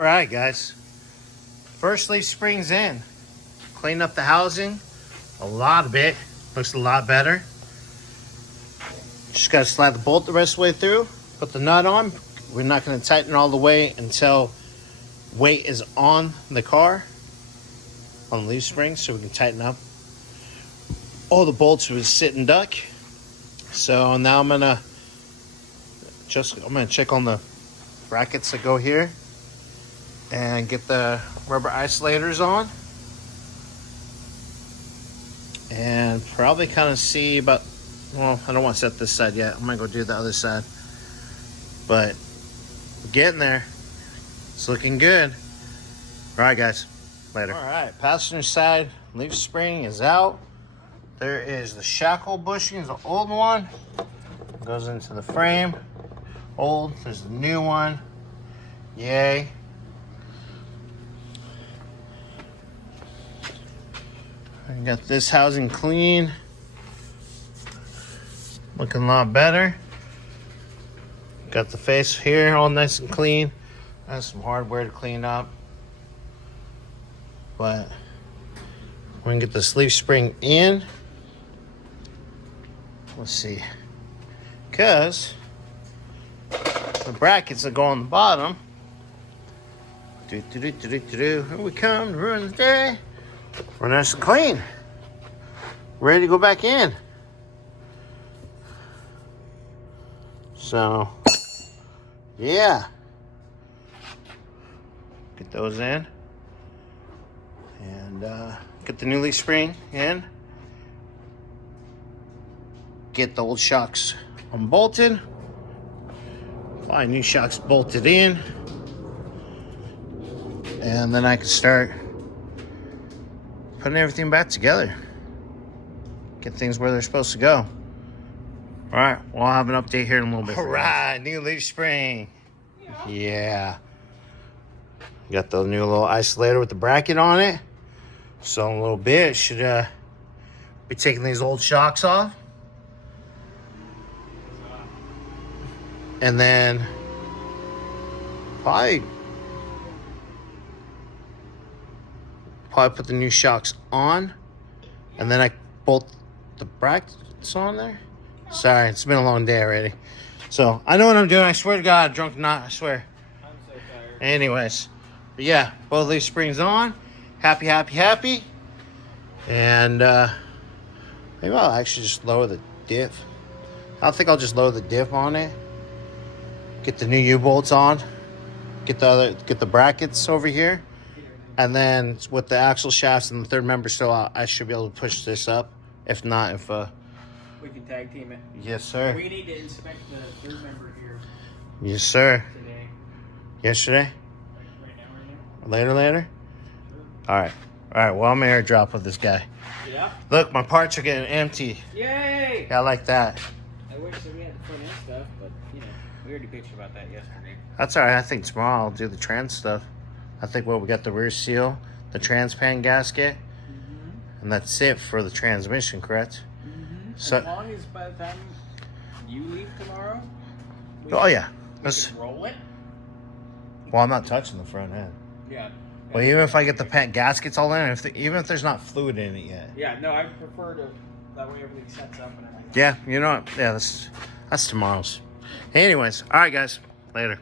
All right, guys. First leaf springs in. Clean up the housing a lot of it. Looks a lot better. Just got to slide the bolt the rest of the way through. Put the nut on. We're not going to tighten it all the way until weight is on the car, on the leaf springs, so we can tighten up all the bolts with sit and duck. So now I'm gonna check on the brackets that go here and get the rubber isolators on, and probably kind of see about, well, I don't want to set this side yet. I'm gonna go do the other side, but we're getting there. It's looking good. All right, guys, later. All right, passenger side leaf spring is out. There is the shackle bushing, the old one. Goes into the frame. Old, there's the new one. Yay. I got this housing clean. Looking a lot better. Got the face here all nice and clean. Has some hardware to clean up. But we're gonna get this leaf spring in. Let's see. Because the brackets that go on the bottom. Here we come to ruin the day. We're nice and clean. Ready to go back in. So, yeah. Get those in. And get the new leaf spring in. Get the old shocks unbolted. Apply new shocks bolted in. And then I can start putting everything back together. Get things where they're supposed to go. All right, well, I'll have an update here in a little bit. All right, new leaf spring. Yeah. Got the new little isolator with the bracket on it. So in a little bit, should be taking these old shocks off. And then probably put the new shocks on, and then I bolt the brackets on there. Sorry, it's been a long day already. So I know what I'm doing. I swear to God, drunk or not, I swear. I'm so tired. Anyways, but yeah, both these springs on. Happy, happy, happy. And maybe I'll actually just lower the diff. I think I'll just lower the diff on it. Get the new U-bolts on. Get the brackets over here. And then with the axle shafts and the third member still out, I should be able to push this up. If not, we can tag team it. Yes, sir. We need to inspect the third member here. Yes, sir. Today. Yesterday? Right now. Later? Sure. All right, well, I'm gonna airdrop with this guy. Yeah. Look, my parts are getting empty. Yay! Yeah, I like that. I wish that we had the front end stuff, but, you know, we already bitched about that yesterday. That's all right. I think tomorrow I'll do the trans stuff. I think we got the rear seal, the trans pan gasket, and that's it for the transmission, correct? So, as long as by the time you leave tomorrow, we let's roll it. Well, I'm not touching the front end. Yeah. Well, even if I get the pan gaskets all in, even if there's not fluid in it yet. Yeah, no, I prefer to, that way everything sets up and everything. Yeah, you know what? Yeah, that's tomorrow's. Anyways, all right, guys. Later.